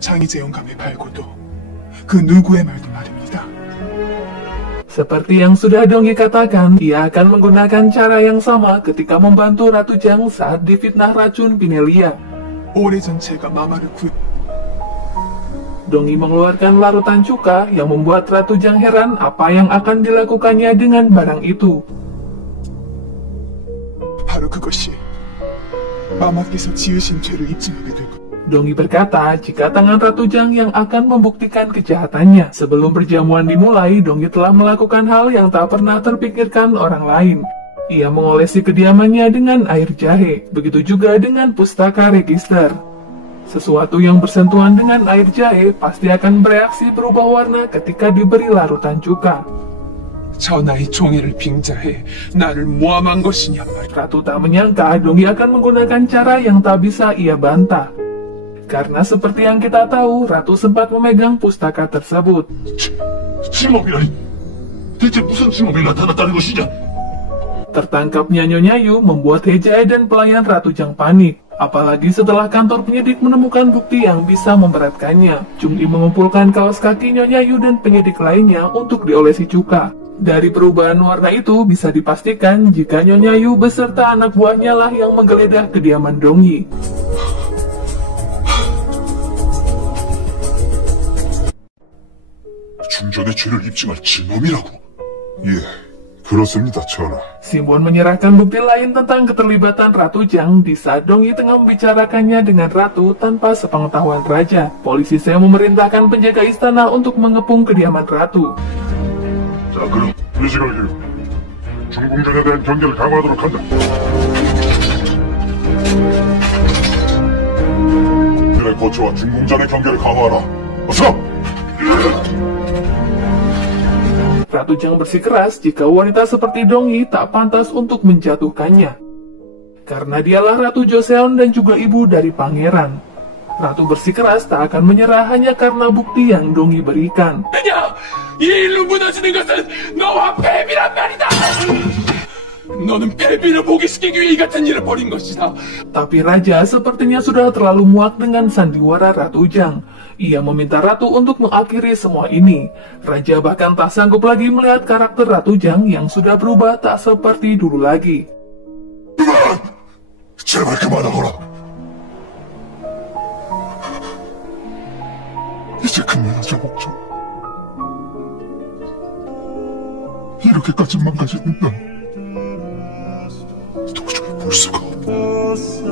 장희재 영감의 발고도 그 누구의 말도 말입니다. Seperti yang sudah Dongyi katakan, ia akan menggunakan cara yang sama ketika membantu Ratu Jiang saat difitnah racun Pinelia. 오래전 제가 마마를 Dongyi mengeluarkan larutan cuka yang membuat Ratu Jiang heran apa yang akan dilakukannya dengan barang itu. 바로 그것이 마마께서 지으신 죄를 입증하게 될 것. Dongyi berkata jika tangan Ratu Jiang yang akan membuktikan kejahatannya. Sebelum perjamuan dimulai, Dongyi telah melakukan hal yang tak pernah terpikirkan orang lain. Ia mengolesi kediamannya dengan air jahe, begitu juga dengan pustaka register. Sesuatu yang bersentuhan dengan air jahe pasti akan bereaksi berubah warna ketika diberi larutan cuka. 전하의 종애를 빙자해 나를 모함한 것이냐 말이야. Ratu tak menyangka Dongyi akan menggunakan cara yang tak bisa ia bantah. Karena seperti yang kita tahu, Ratu sempat memegang pustaka tersebut. 지목이라니, 대체 무슨 지목이 나타났다는 것이냐? Tertangkapnya Nyonya Yu membuat Hejae dan pelayan Ratu Jiang panik. Apalagi setelah kantor penyidik menemukan bukti yang bisa memberatkannya. Chung-i mengumpulkan kaos kaki Nyonya Yu dan penyidik lainnya untuk diolesi cuka. Dari perubahan warna itu bisa dipastikan jika Nyonya Yu beserta anak buahnya lah yang menggeledah kediaman Dongyi. 중전의 죄를 입증할 진놈이라고? 예, 그렇습니다, 전하. Simbon menyerahkan bukti lain tentang keterlibatan Ratu Jiang di saat Dongyi tengah membicarakannya dengan Ratu tanpa sepengetahuan Raja. Polisi Seo memerintahkan penjaga istana untuk mengepung kediaman Ratu. 자, 그럼 의식을 기울여 중궁전에 대한 경계를 강화하도록 한다. 그래, 거처와 중궁전의 경계를 강화하라. 어서! Ratu Jiang bersikeras jika wanita seperti Dongyi tak pantas untuk menjatuhkannya. Karena dialah Ratu Joseon dan juga ibu dari pangeran. Ratu bersikeras tak akan menyerah hanya karena bukti yang Dongyi berikan. 이 일로 무너지는 것은 너와 베비란 말이다. 너는 베비를 포기시키기 위해 이 같은 일을 벌인 것이다. Tapi Raja sepertinya sudah terlalu muak dengan sandiwara Ratu Jiang. Ia meminta Ratu untuk mengakhiri semua ini. Raja bahkan tak sanggup lagi melihat karakter Ratu Jiang yang sudah berubah tak seperti dulu lagi. 그만! 제발 그만하거라. 이제 그만하자, 목적. 이렇게까지 망가지는 난 도저히 볼 수가 없어.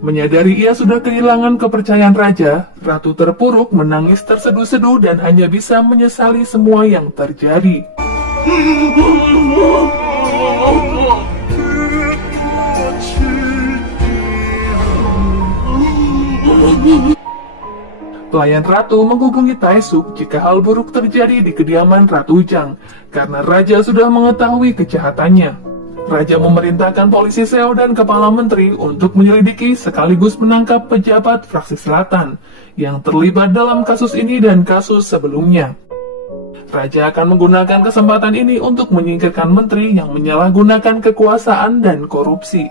Menyadari ia sudah kehilangan kepercayaan Raja, Ratu terpuruk menangis terseduh-seduh dan hanya bisa menyesali semua yang terjadi. Pelayan Ratu menghubungi Taesuk jika hal buruk terjadi di kediaman Ratu Jiang, karena Raja sudah mengetahui kejahatannya. Raja memerintahkan polisi Seo dan kepala menteri untuk menyelidiki sekaligus menangkap pejabat fraksi selatan yang terlibat dalam kasus ini dan kasus sebelumnya. Raja akan menggunakan kesempatan ini untuk menyingkirkan menteri yang menyalahgunakan kekuasaan dan korupsi.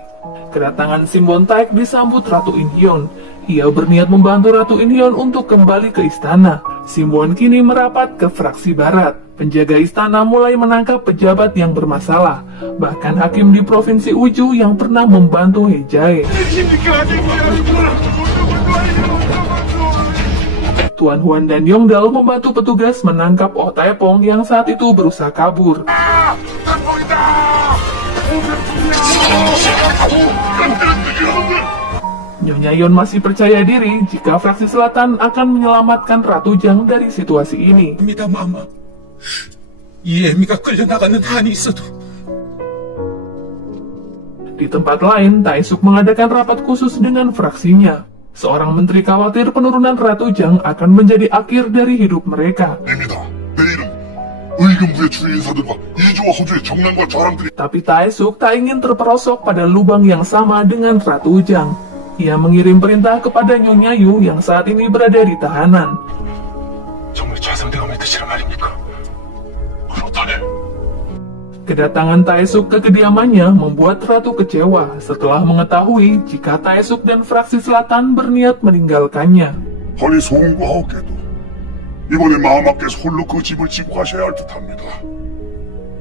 Kedatangan Simbon Taek disambut Ratu In-hyun. Ia berniat membantu Ratu In-hyun untuk kembali ke istana. Simbon kini merapat ke fraksi barat. Penjaga istana mulai menangkap pejabat yang bermasalah. Bahkan hakim di provinsi Uju yang pernah membantu Hejae. Tuan Huan dan Yongdal membantu petugas menangkap Oh Taepong yang saat itu berusaha kabur. Nyonya Yon masih percaya diri jika fraksi selatan akan menyelamatkan Ratu Jiang dari situasi ini. 입니다, 마마. 이 애미가 끌려나가는 한이 있어도. Di tempat lain, Taesuk mengadakan rapat khusus dengan fraksinya. Seorang menteri khawatir penurunan Ratu Jiang akan menjadi akhir dari hidup mereka. 입니다. 내일은 의금부의 주인사들과 이주와 호주의 정랑과 좌랑들이 Tapi Taesuk tak ingin terperosok pada lubang yang sama dengan Ratu Jiang. Ia mengirim perintah kepada Nyonya Yu yang saat ini berada di tahanan. 정말 좌상대감의 뜻이란 말입니까? 그렇다네. Kedatangan Taesuk ke kediamannya membuat Ratu kecewa setelah mengetahui jika Taesuk dan fraksi selatan berniat meninggalkannya. 허니 송구하옵게도 이번에 마마께서 홀로 그 집을 지고 가셔야 할 듯합니다.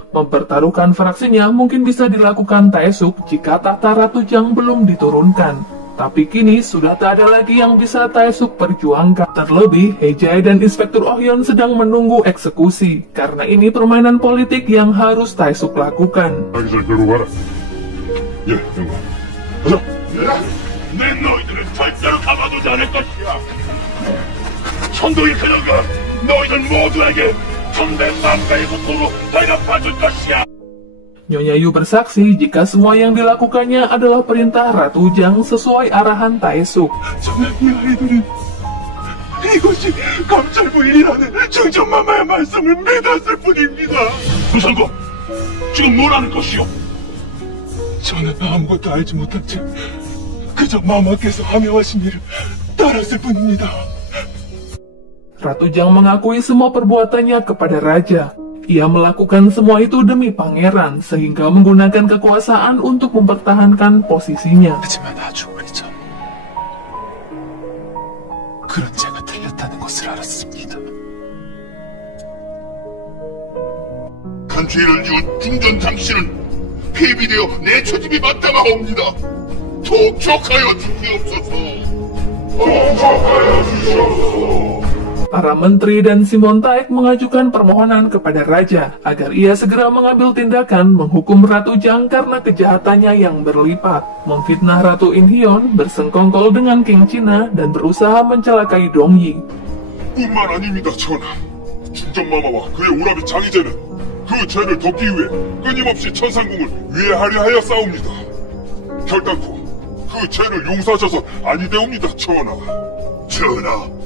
Mempertaruhkan fraksinya mungkin bisa dilakukan Taesuk jika tahta Ratu Jiang belum diturunkan. Tapi kini sudah tak ada lagi yang bisa Taesuk perjuangkan. Terlebih, Hejai dan Inspektur Ohyon sedang menunggu eksekusi. Karena ini permainan politik yang harus Taesuk lakukan. 자기들 끌고 가라. 예, 형님. 가자. 내 너희들은 절대로 가만두지 않을 것이야. 천도의 그녀가 너희들 모두에게 천백만 배의 고통으로 대갚아줄 것이야. Nyonya Yu bersaksi jika semua yang dilakukannya adalah perintah Ratu Jiang sesuai arahan Taesuk. 저는 이 아이들은 이것이 감찰부 일이라는 중전마마의 말씀을 믿었을 뿐입니다. 무선고, 지금 뭐라는 것이오? 저는 아무것도 알지 못한 채 그저 마마께서 하명하신 일을 따랐을 뿐입니다. Ratu Jiang mengakui semua perbuatannya kepada raja. Ia melakukan semua itu demi pangeran, sehingga menggunakan kekuasaan untuk mempertahankan posisinya. 하지만 아주 오래전 그런 제가 틀렸다는 것을 알았습니다. 간주의를 이은 중전 장씨는 폐비되어 내 처집이 맞다가옵니다. 통촉하여 주시옵소서. 통촉하여 주시옵소서. Para menteri dan Simon Taek mengajukan permohonan kepada raja agar ia segera mengambil tindakan menghukum Ratu Jiang karena kejahatannya yang berlipat, memfitnah Ratu Inhyeon, bersengkongkol dengan King China, dan berusaha mencelakai Dong Yi. 뿐만 아닙니다, 전하. 중전마마와 그의 오라비 장희재는 그 죄를 덮기 위해 끊임없이 천상궁을 위해하려 하여 싸웁니다. 결단코 그 죄를 용서하셔서 아니되옵니다, 전하. 전하.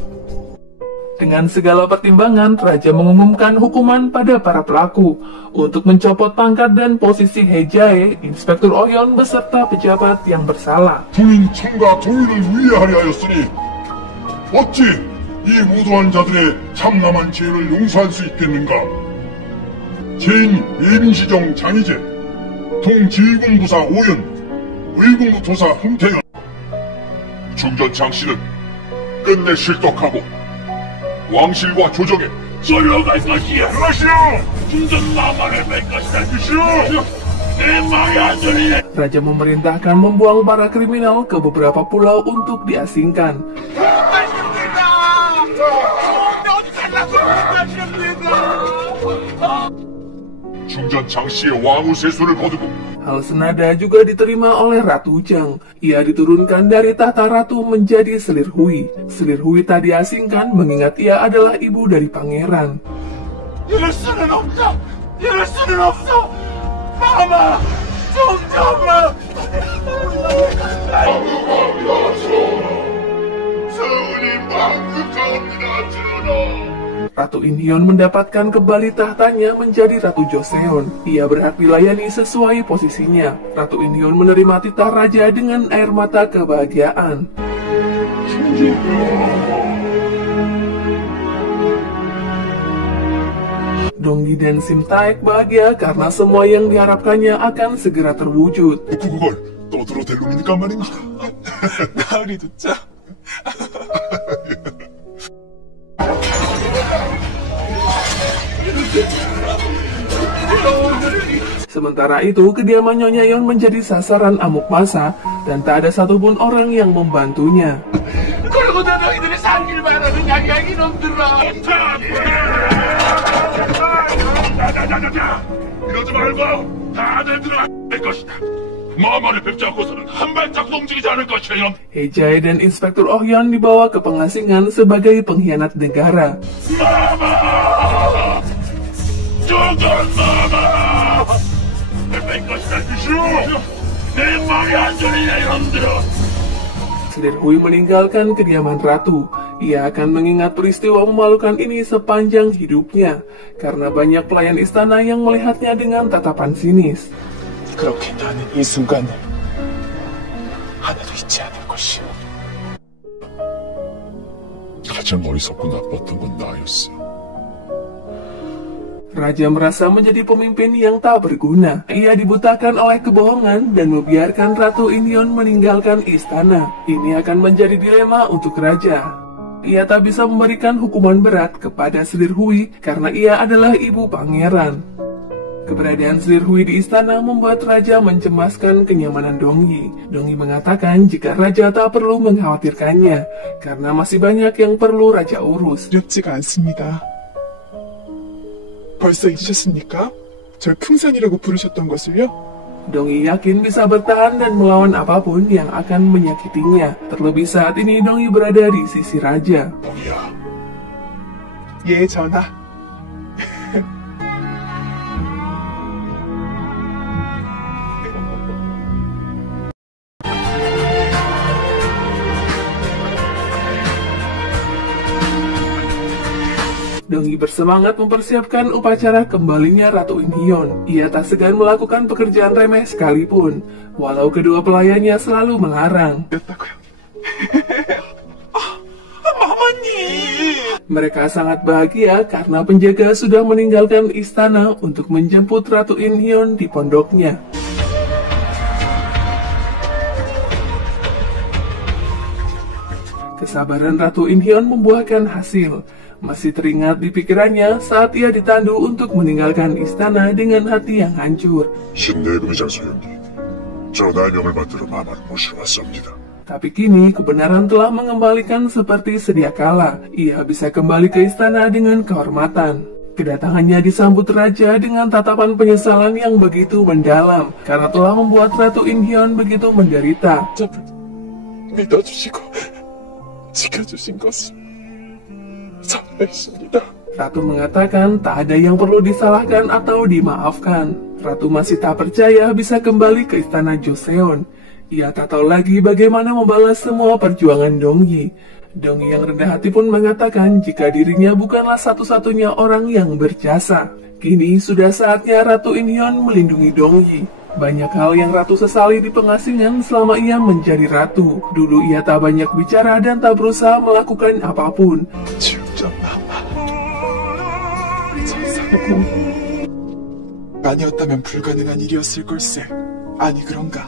Dengan segala pertimbangan, raja mengumumkan hukuman pada para pelaku untuk mencopot pangkat dan posisi Hejai, Inspektur Ohyon beserta pejabat yang bersalah. 부인 청과 동의를 위해하려 하였으니 어찌 이 무도한 자들의 참남한 죄를 용서할 수 있겠는가? 제인 예린시정 장희재, 동지휘군부사 오연, 의군부토사 홍태현. 중전 장씨는 끝내 실덕하고 왕실과 조정에 절로 갈 것이야. 그것이요! 중전 마마를 뺄 것이다. 내 말이 안 들리네. Raja memerintahkan membuang para kriminal ke beberapa pulau untuk diasingkan. 중전 장씨의 왕후 세수를 거두고 Hal senada juga diterima oleh Ratu Jiang. Ia diturunkan dari tahta ratu menjadi Selir Hui. Selir Hui tak diasingkan mengingat ia adalah ibu dari pangeran. 이럴 수는 없다. 이럴 수는 없어. 마마, 정정마. 서운이 망극하옵니다, 전하. Ratu Inhyeon mendapatkan kembali tahtanya menjadi Ratu Joseon. Ia berhak dilayani sesuai posisinya. Ratu Inhyeon menerima titah raja dengan air mata kebahagiaan. Dong Yi dan Sim Taek bahagia karena semua yang diharapkannya akan segera terwujud. 그걸 떠들어댈 놈이니까 말인가? 나으리 듣자. Sementara itu, kediaman Nyonya Yeon menjadi sasaran amuk massa dan tak ada satupun orang yang membantunya. 그러고도 너희들이 살길 바라는 양양이 놈들아. 이러지 말고 다들 들어갈 것이다. 마마를 뵙지 않고서는 한 발짝도 움직이지 않을 것이야. Hejai dan Inspektur Ohyon dibawa ke pengasingan sebagai pengkhianat negara. 마마! 조건 마마! 뵐 것이다. 내 말이 안 들리네 이놈들아. Selir Hui meninggalkan kediaman ratu. Ia akan mengingat peristiwa memalukan ini sepanjang hidupnya, karena banyak pelayan istana yang melihatnya dengan tatapan sinis. 그렇게 나는 이 순간을 하나도 잊지 않을 것이오. 가장 어리석고 나빴던 건 나였어. Raja merasa menjadi pemimpin yang tak berguna. Ia dibutakan oleh kebohongan dan membiarkan Ratu Inhyeon meninggalkan istana. Ini akan menjadi dilema untuk raja. ia tak bisa memberikan hukuman berat kepada Slir Hui karena ia adalah ibu pangeran. Keberadaan Slir Hui di istana membuat raja mencemaskan kenyamanan Dongyi. Dongyi mengatakan jika raja tak perlu mengkhawatirkannya karena masih banyak yang perlu raja urus. 두렵지가 않습니다. 벌써 잊으셨습니까? 절 풍선이라고 부르셨던 것을요? Dongyi yakin bisa bertahan dan melawan apapun yang akan menyakitinya. Terlebih saat ini Dongyi berada di sisi raja. 동이야, 예, 전하. Dongyi bersemangat mempersiapkan upacara kembalinya Ratu Inhyeon. Ia tak segan melakukan pekerjaan remeh sekalipun, walau kedua pelayannya selalu melarang. 였다고요. 마마님! Mereka sangat bahagia karena penjaga sudah meninggalkan istana untuk menjemput Ratu Inhyeon di pondoknya. Kesabaran Ratu Inhyeon membuahkan hasil. Masih teringat di pikirannya saat ia ditandu untuk meninggalkan istana dengan hati yang hancur. 신내금의 장소연기, 전하의 명을 받들어 마마를 모시러 왔습니다. Tapi kini kebenaran telah mengembalikan seperti sedia kala. Ia bisa kembali ke istana dengan kehormatan. Kedatangannya disambut raja dengan tatapan penyesalan yang begitu mendalam karena telah membuat Ratu Inhyeon begitu menderita. 저를 믿어주시고 지켜주신 것을 사과했습니다. Ratu mengatakan tak ada yang perlu disalahkan atau dimaafkan. Ratu masih tak percaya bisa kembali ke istana Joseon. Ia tak tahu lagi bagaimana membalas semua perjuangan Dongyi. Dongyi yang rendah hati pun mengatakan jika dirinya bukanlah satu-satunya orang yang berjasa. Kini sudah saatnya Ratu Inhyeon melindungi Dongyi. Banyak hal yang Ratu sesali di pengasingan selama ia menjadi ratu. Dulu ia tak banyak bicara dan tak berusaha melakukan apapun. 지옥전 마마 천사고 아니었다면 불가능한 일이었을 걸세. 아니 그런가?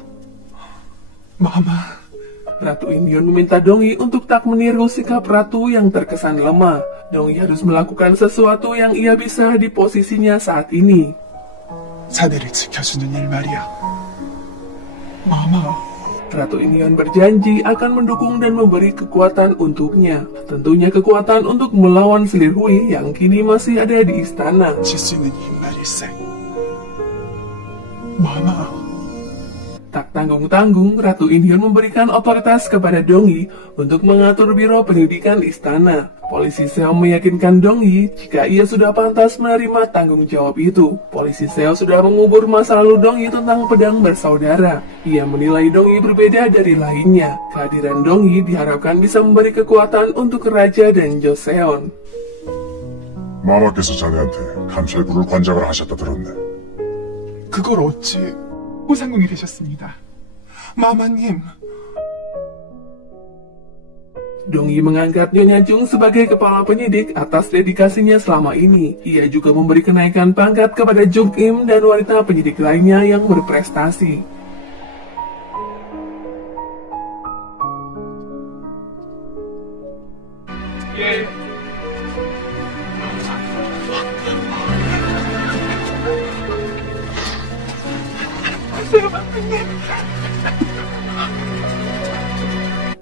마마. Ratu Inhyeon meminta Dongyi untuk tak meniru sikap ratu yang terkesan lemah. Dongyi harus melakukan sesuatu yang ia bisa di posisinya saat ini. 사내를 지켜주는 일 말이야. 마마. Ratu Inhyeon berjanji akan mendukung dan memberi kekuatan untuknya. Tentunya kekuatan untuk melawan Slir Hui yang kini masih ada di istana. 질 수 있는 일 말일세. 마마. Tak tanggung-tanggung, Ratu Inhyeon memberikan otoritas kepada Dongyi untuk mengatur biro pendidikan istana. Polisi Seo meyakinkan Dongyi jika ia sudah pantas menerima tanggung jawab itu. Polisi Seo sudah mengubur masa lalu Dongyi tentang pedang bersaudara. Ia menilai Dongyi berbeda dari lainnya. Kehadiran Dongyi diharapkan bisa memberi kekuatan untuk Raja dan Joseon. 마마께서 자네한테 감찰부를 관장을 하셨다 들었네. 그걸 어찌 호상궁이 되셨습니다. 마마님. Dongyi mengangkat Nyonya Jung sebagai kepala penyidik atas dedikasinya selama ini. Ia juga memberi kenaikan pangkat kepada Jung Im dan wanita penyidik lainnya yang berprestasi.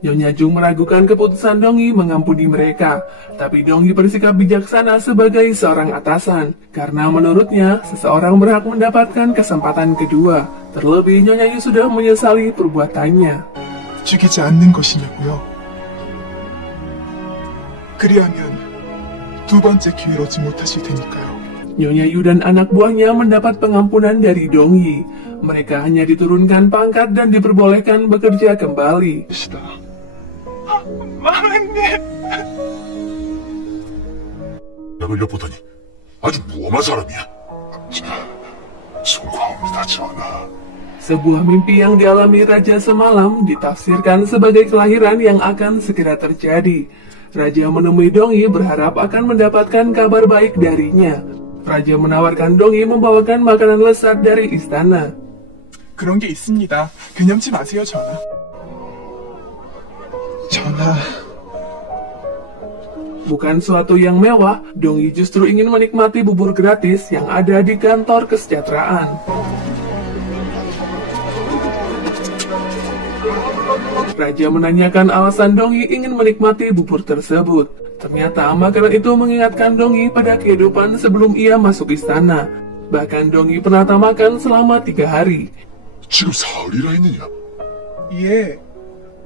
Nyonya Jung meragukan keputusan Dongyi mengampuni mereka, tapi Dongyi bersikap bijaksana sebagai seorang atasan, karena menurutnya seseorang berhak mendapatkan kesempatan kedua. Terlebih Nyonya Yu sudah menyesali perbuatannya. 죽이지 않는 것이냐고요? 그리하면 두 번째 기회를 얻지 못하실 테니까요. Nyonya Yu dan anak buahnya mendapat pengampunan dari Dongyi. Mereka hanya diturunkan pangkat dan diperbolehkan bekerja kembali. 마마님. 내가 엿보더니 아주 무엄한 사람이야. 송구합니다, 전하. Sebuah mimpi yang dialami Raja semalam ditafsirkan sebagai kelahiran yang akan segera terjadi. Raja menemui Dongyi berharap akan mendapatkan kabar baik darinya. Raja menawarkan Dongyi membawakan makanan lezat dari istana. 그런 게 있습니다. 괴념치 마세요, 전하. 전하. Bukan suatu yang mewah, Dongyi justru ingin menikmati bubur gratis yang ada di kantor kesejahteraan. Raja menanyakan alasan Dongyi ingin menikmati bubur tersebut. Ternyata makanan itu mengingatkan Dongyi pada kehidupan sebelum ia masuk istana. Bahkan Dongyi pernah tak makan selama 3 hari. 지금 사흘이나 했느냐? 예.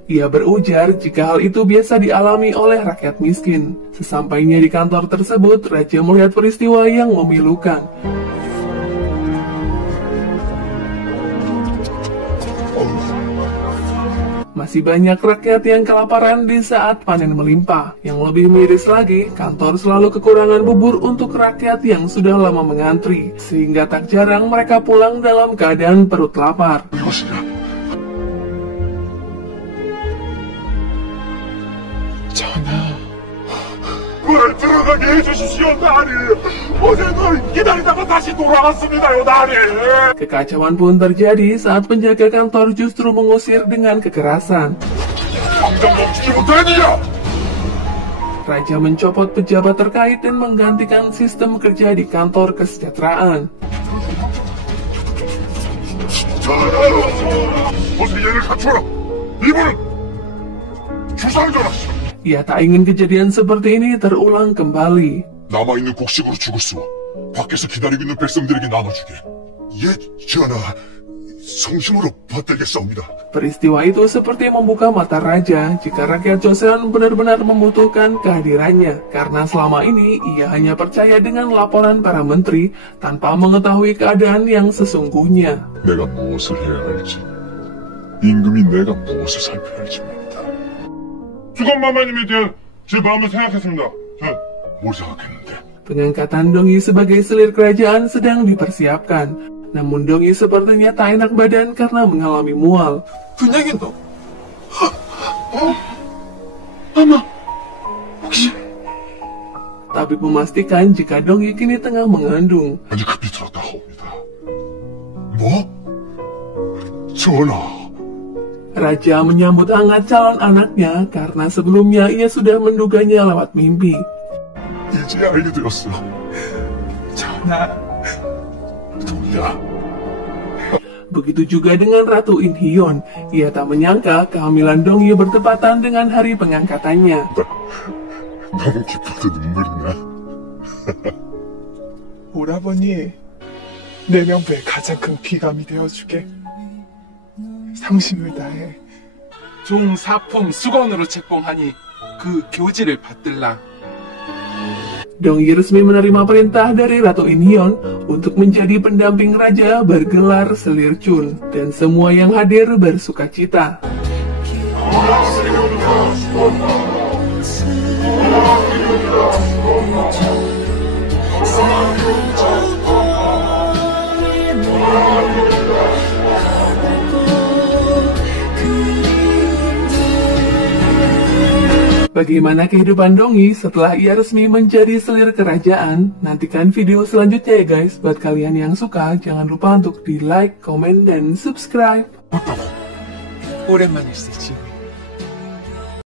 Ia berujar jika hal itu biasa dialami oleh rakyat miskin. Sesampainya di kantor tersebut, Raja melihat peristiwa yang memilukan. Masih banyak rakyat yang kelaparan di saat panen melimpah. Yang lebih miris lagi, kantor selalu kekurangan bubur untuk rakyat yang sudah lama mengantri. Sehingga tak jarang mereka pulang dalam keadaan perut lapar. 이것이냐? 전하, 뭘 들어가게 해주십시오, 나리. 어제도 기다리다가 다시 돌아왔습니다요, 나리. Kekacauan pun terjadi saat penjaga kantor justru mengusir dengan kekerasan. 당장 멈추지 못하느냐? Raja mencopot pejabat terkait dan menggantikan sistem kerja di kantor kesejahteraan. 어서 얘를 갖춰라. 이분은 주상전하시오. Ia tak ingin kejadian seperti ini terulang kembali. 남아있는 곡식으로 죽을 수 밖에서 기다리고 있는 백성들에게 나눠주게. 예, 전하. 성심으로 받들겠사옵니다. Peristiwa itu seperti membuka mata raja jika rakyat Joseon benar-benar membutuhkan kehadirannya. Karena selama ini ia hanya percaya dengan laporan para menteri tanpa mengetahui keadaan yang sesungguhnya. 내가 무엇을 해야 할지, 임금이 내가 무엇을 살펴야 할지 모릅니다. 수건마마님에 대한 제 마음을 생각했습니다. 뭘 생각했는데? Pengangkatan Dongyi sebagai selir kerajaan sedang dipersiapkan. Namun Dongyi sepertinya tak enak badan karena mengalami mual. 분양이 너. 아마 혹시 Tabib memastikan jika Dongyi kini tengah mengandung. 아니 급히 들었다 하옵니다. 뭐? 전하. Raja menyambut hangat calon anaknya karena sebelumnya ia sudah menduganya lewat mimpi. 이제 알게 되었어. 전하, 누구야? Begitu juga dengan Ratu In Hyon. Ia tak menyangka kehamilan Dongyi bertepatan dengan hari pengangkatannya. 너무 기뻐서 눈물이 나. 오라버니, 내 명부에 가장 큰 귀감이 되어주게. 상심을 다해. 종사품 수건으로 책봉하니 그 교지를 받들라. Dongyi resmi menerima perintah dari Ratu In Hyon untuk menjadi pendamping raja bergelar Selir Chun, dan semua yang hadir bersuka cita. Bagaimana kehidupan Dongyi setelah ia resmi menjadi selir kerajaan? Nantikan video selanjutnya ya guys. Buat kalian yang suka, jangan lupa untuk di like, komen, dan subscribe. 오랜만일세 지금.